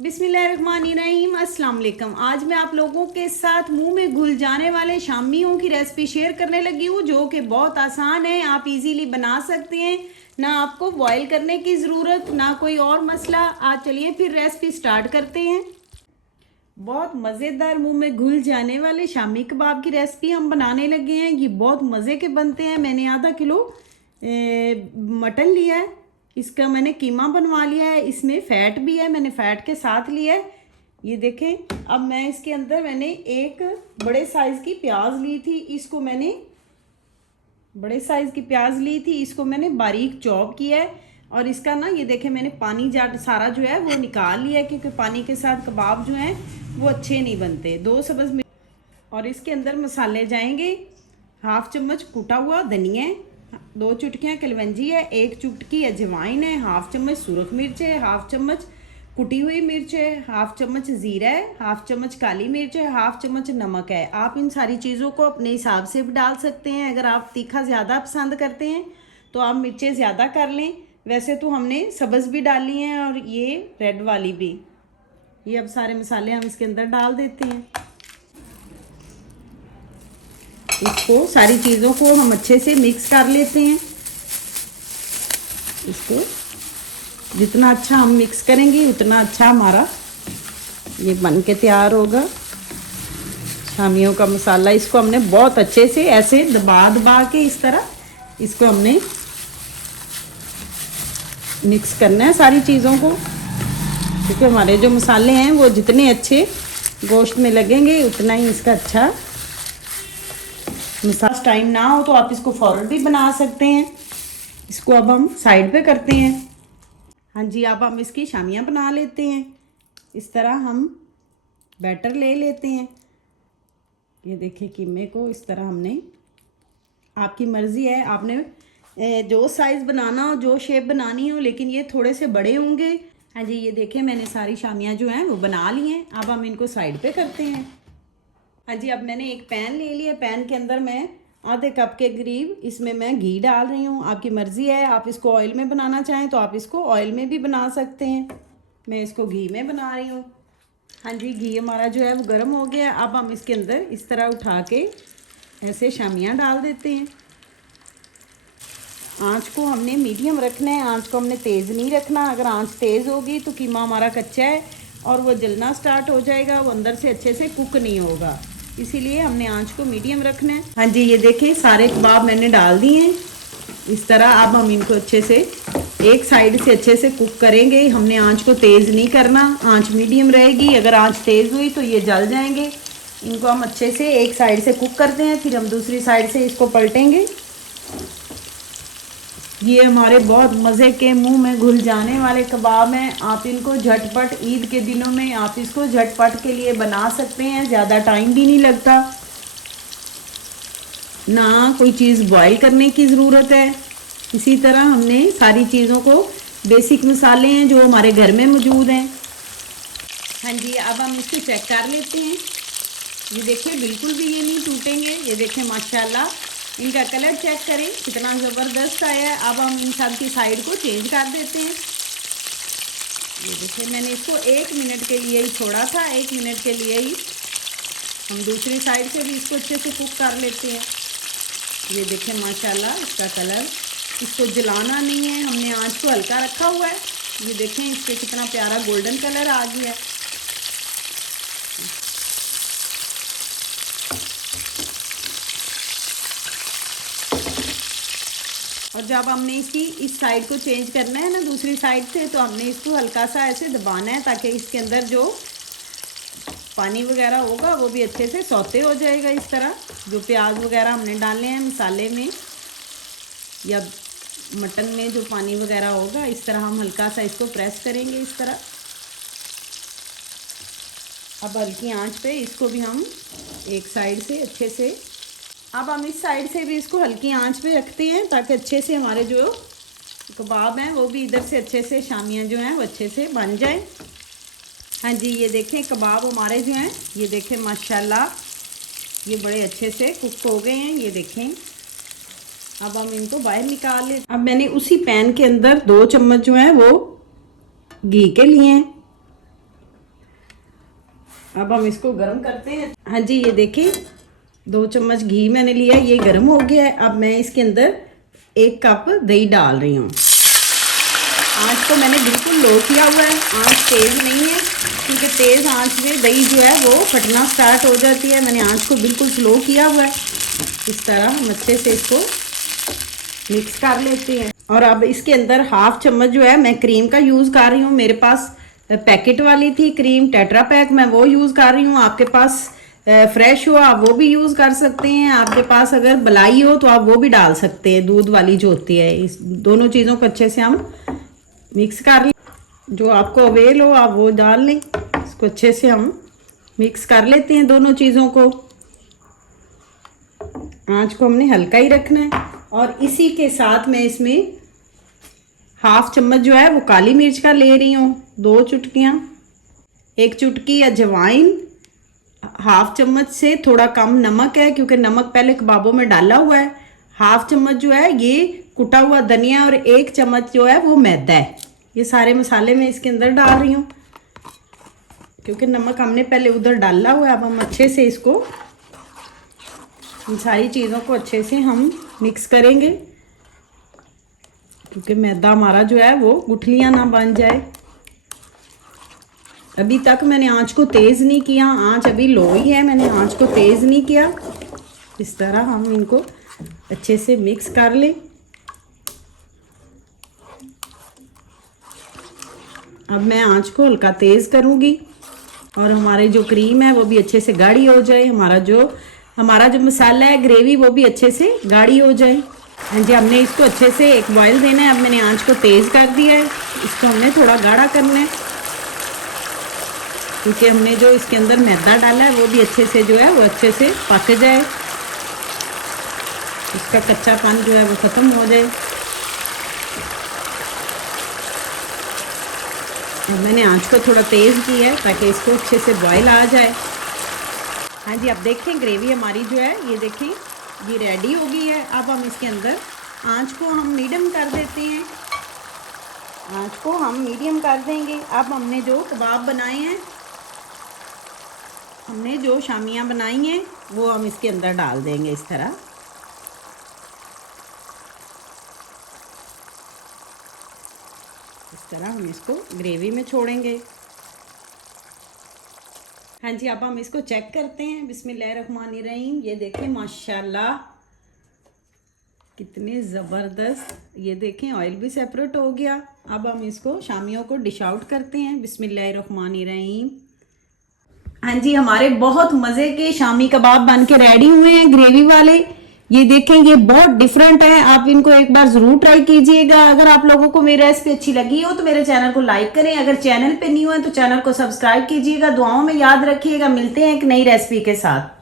बिस्मिल्लाहिर्रहमानिर्रहीम, अस्सलाम वालेकुम। आज मैं आप लोगों के साथ मुंह में घुल जाने वाले शामियों की रेसिपी शेयर करने लगी हूँ, जो कि बहुत आसान है। आप इजीली बना सकते हैं, ना आपको बॉईल करने की ज़रूरत, ना कोई और मसला। आज चलिए फिर रेसिपी स्टार्ट करते हैं। बहुत मज़ेदार मुंह में घुल जाने वाले शामी कबाब की रेसिपी हम बनाने लगे हैं। ये बहुत मज़े के बनते हैं। मैंने आधा किलो मटन लिया है, इसका मैंने कीमा बनवा लिया है। इसमें फ़ैट भी है, मैंने फ़ैट के साथ लिया है। ये देखें। अब मैं इसके अंदर मैंने एक बड़े साइज़ की प्याज ली थी, इसको मैंने बड़े साइज़ की प्याज ली थी, इसको मैंने बारीक चॉप किया है। और इसका ना ये देखें, मैंने पानी जाट सारा जो है वो निकाल लिया है, क्योंकि पानी के साथ कबाब जो हैं वो अच्छे नहीं बनते। 2 सब्ज़ मिर्च और इसके अंदर मसाले जाएंगे। 1/2 चम्मच कूटा हुआ धनिया है, 2 चुटकियाँ कलवंजी है, 1 चुटकी अजवाइन है, 1/2 चम्मच सुरख मिर्च है, 1/2 चम्मच कुटी हुई मिर्च है, 1/2 चम्मच ज़ीरा है, 1/2 चम्मच काली मिर्च है, 1/2 चम्मच नमक है। आप इन सारी चीज़ों को अपने हिसाब से भी डाल सकते हैं। अगर आप तीखा ज़्यादा पसंद करते हैं तो आप मिर्चें ज़्यादा कर लें। वैसे तो हमने सब्ज़ भी डाली हैं और ये रेड वाली भी। ये अब सारे मसाले हम इसके अंदर डाल देते हैं। इसको सारी चीज़ों को हम अच्छे से मिक्स कर लेते हैं। इसको जितना अच्छा हम मिक्स करेंगे उतना अच्छा हमारा ये बन के तैयार होगा शामियों का मसाला। इसको हमने बहुत अच्छे से ऐसे दबा दबा के इस तरह इसको हमने मिक्स करना है सारी चीज़ों को, क्योंकि हमारे जो मसाले हैं वो जितने अच्छे गोश्त में लगेंगे उतना ही इसका अच्छा मसाला। टाइम ना हो तो आप इसको फ़ौरन भी बना सकते हैं। इसको अब हम साइड पे करते हैं। हाँ जी, अब हम इसकी शामियाँ बना लेते हैं। इस तरह हम बैटर ले लेते हैं। ये देखिए, कीमे को इस तरह हमने, आपकी मर्ज़ी है, आपने जो साइज़ बनाना हो, जो शेप बनानी हो, लेकिन ये थोड़े से बड़े होंगे। हाँ जी, ये देखिए मैंने सारी शामियाँ जो हैं वो बना ली हैं। अब हम इनको साइड पे करते हैं। हाँ जी, अब मैंने एक पैन ले लिया। पैन के अंदर मैं आधे कप के करीब इसमें मैं घी डाल रही हूँ। आपकी मर्ज़ी है, आप इसको ऑयल में बनाना चाहें तो आप इसको ऑयल में भी बना सकते हैं। मैं इसको घी में बना रही हूँ। हाँ जी, घी हमारा जो है वो गर्म हो गया। अब हम इसके अंदर इस तरह उठा के ऐसे शामियाँ डाल देते हैं। आँच को हमने मीडियम रखना है, आँच को हमने तेज़ नहीं रखना। अगर आँच तेज़ होगी तो कीमा हमारा कच्चा है और वो जलना स्टार्ट हो जाएगा, वो अंदर से अच्छे से कुक नहीं होगा। इसीलिए हमने आँच को मीडियम रखना है। हाँ जी, ये देखिए सारे कबाब मैंने डाल दिए हैं इस तरह। अब हम इनको अच्छे से एक साइड से अच्छे से कुक करेंगे। हमने आँच को तेज़ नहीं करना, आँच मीडियम रहेगी। अगर आँच तेज़ हुई तो ये जल जाएंगे। इनको हम अच्छे से एक साइड से कुक करते हैं, फिर हम दूसरी साइड से इसको पलटेंगे। ये हमारे बहुत मज़े के मुंह में घुल जाने वाले कबाब हैं। आप इनको झटपट ईद के दिनों में आप इसको झटपट के लिए बना सकते हैं। ज़्यादा टाइम भी नहीं लगता, ना कोई चीज़ बॉईल करने की ज़रूरत है। इसी तरह हमने सारी चीज़ों को, बेसिक मसाले हैं जो हमारे घर में मौजूद हैं। हाँ जी, अब हम इसको चेक कर लेते हैं। ये देखिए, बिल्कुल भी ये नहीं टूटेंगे। ये देखें माशाल्लाह, इनका कलर चेक करें कितना ज़बरदस्त आया है। अब हम इन सब की साइड को चेंज कर देते हैं। ये देखिए, मैंने इसको 1 मिनट के लिए ही छोड़ा था। 1 मिनट के लिए ही हम दूसरी साइड से भी इसको अच्छे से कुक कर लेते हैं। ये देखें माशाल्लाह, इसका कलर, इसको जलाना नहीं है, हमने आँच को हल्का रखा हुआ है। ये देखें इस पर कितना प्यारा गोल्डन कलर आ गया है। और जब हमने इसकी इस साइड को चेंज करना है ना दूसरी साइड से, तो हमने इसको हल्का सा ऐसे दबाना है, ताकि इसके अंदर जो पानी वगैरह होगा वो भी अच्छे से सौते हो जाएगा। इस तरह जो प्याज वगैरह हमने डाले हैं मसाले में या मटन में, जो पानी वगैरह होगा, इस तरह हम हल्का सा इसको प्रेस करेंगे इस तरह। अब हल्की आंच पे इसको भी हम एक साइड से अच्छे से, अब हम इस साइड से भी इसको हल्की आंच पे रखते हैं, ताकि अच्छे से हमारे जो कबाब हैं वो भी इधर से अच्छे से, शामियाँ जो हैं वो अच्छे से बन जाएं। हाँ जी, ये देखें कबाब हमारे जो हैं, ये देखें माशाल्लाह ये बड़े अच्छे से कुक हो गए हैं। ये देखें, अब हम इनको बाहर निकाल लें। अब मैंने उसी पैन के अंदर 2 चम्मच जो हैं वो घी के लिए हैं। अब हम इसको गर्म करते हैं। हाँ जी, ये देखिए 2 चम्मच घी मैंने लिया, ये गर्म हो गया है। अब मैं इसके अंदर 1 कप दही डाल रही हूँ। आँच को मैंने बिल्कुल लो किया हुआ है, आँच तेज़ नहीं है, क्योंकि तेज़ आँच में दही जो है वो फटना स्टार्ट हो जाती है। मैंने आँच को बिल्कुल स्लो किया हुआ है। इस तरह हम अच्छे से इसको मिक्स कर लेते हैं। और अब इसके अंदर 1/2 चम्मच जो है मैं क्रीम का यूज़ कर रही हूँ। मेरे पास पैकेट वाली थी क्रीम, टेट्रा पैक, मैं वो यूज़ कर रही हूँ। आपके पास फ्रेश हो आप वो भी यूज़ कर सकते हैं। आपके पास अगर मलाई हो तो आप वो भी डाल सकते हैं, दूध वाली जो होती है। इस दोनों चीज़ों को अच्छे से हम मिक्स कर लें। जो आपको अवेल हो आप वो डाल लें। इसको अच्छे से हम मिक्स कर लेते हैं दोनों चीज़ों को। आँच को हमने हल्का ही रखना है। और इसी के साथ मैं इसमें 1/2 चम्मच जो है वो काली मिर्च का ले रही हूँ, 2 चुटकियाँ, 1 चुटकी अजवाइन, 1/2 चम्मच से थोड़ा कम नमक है, क्योंकि नमक पहले कबाबों में डाला हुआ है। 1/2 चम्मच जो है ये कुटा हुआ धनिया और 1 चम्मच जो है वो मैदा है। ये सारे मसाले मैं इसके अंदर डाल रही हूँ, क्योंकि नमक हमने पहले उधर डाला हुआ है। अब हम अच्छे से इसको, इन सारी चीज़ों को अच्छे से हम मिक्स करेंगे, क्योंकि मैदा हमारा जो है वो गुठलियाँ ना बन जाए। अभी तक मैंने आंच को तेज़ नहीं किया, आंच अभी लो ही है, मैंने आंच को तेज़ नहीं किया। इस तरह हम इनको अच्छे से मिक्स कर लें। अब मैं आंच को हल्का तेज़ करूँगी और हमारे जो क्रीम है वो भी अच्छे से गाढ़ी हो जाए। हमारा जो मसाला है, ग्रेवी, वो भी अच्छे से गाढ़ी हो जाए। हाँ जी, हमने इसको अच्छे से एक बॉयल देना है। अब मैंने आंच को तेज़ कर दिया है, इसको हमने थोड़ा गाढ़ा करना है, क्योंकि हमने जो इसके अंदर मैदा डाला है वो भी अच्छे से जो है वो अच्छे से पक जाए, इसका कच्चापन जो है वो ख़त्म हो जाए। अब मैंने आंच को थोड़ा तेज़ किया है ताकि इसको अच्छे से बॉयल आ जाए। हाँ जी, अब देखें ग्रेवी हमारी जो है ये देखिए ये रेडी हो गई है। अब हम इसके अंदर आंच को हम मीडियम कर देते हैं, आंच को हम मीडियम कर देंगे। अब हमने जो कबाब बनाए हैं, हमने जो शामियाँ बनाई हैं वो हम इसके अंदर डाल देंगे इस तरह। इस तरह हम इसको ग्रेवी में छोड़ेंगे। हाँ जी, अब हम इसको चेक करते हैं। बिस्मिल्लाहिर्रहमानिर्रहीम। ये देखें माशाल्लाह कितने ज़बरदस्त, ये देखें ऑयल भी सेपरेट हो गया। अब हम इसको शामियों को डिश आउट करते हैं। बिस्मिल्लाहिर्रहमानिर्रहीम। हाँ जी, हमारे बहुत मज़े के शामी कबाब बन के रेडी हुए हैं, ग्रेवी वाले। ये देखें ये बहुत डिफरेंट है, आप इनको एक बार ज़रूर ट्राई कीजिएगा। अगर आप लोगों को मेरी रेसिपी अच्छी लगी हो तो मेरे चैनल को लाइक करें, अगर चैनल पे न्यू है तो चैनल को सब्सक्राइब कीजिएगा। दुआओं में याद रखिएगा। मिलते हैं एक नई रेसिपी के साथ।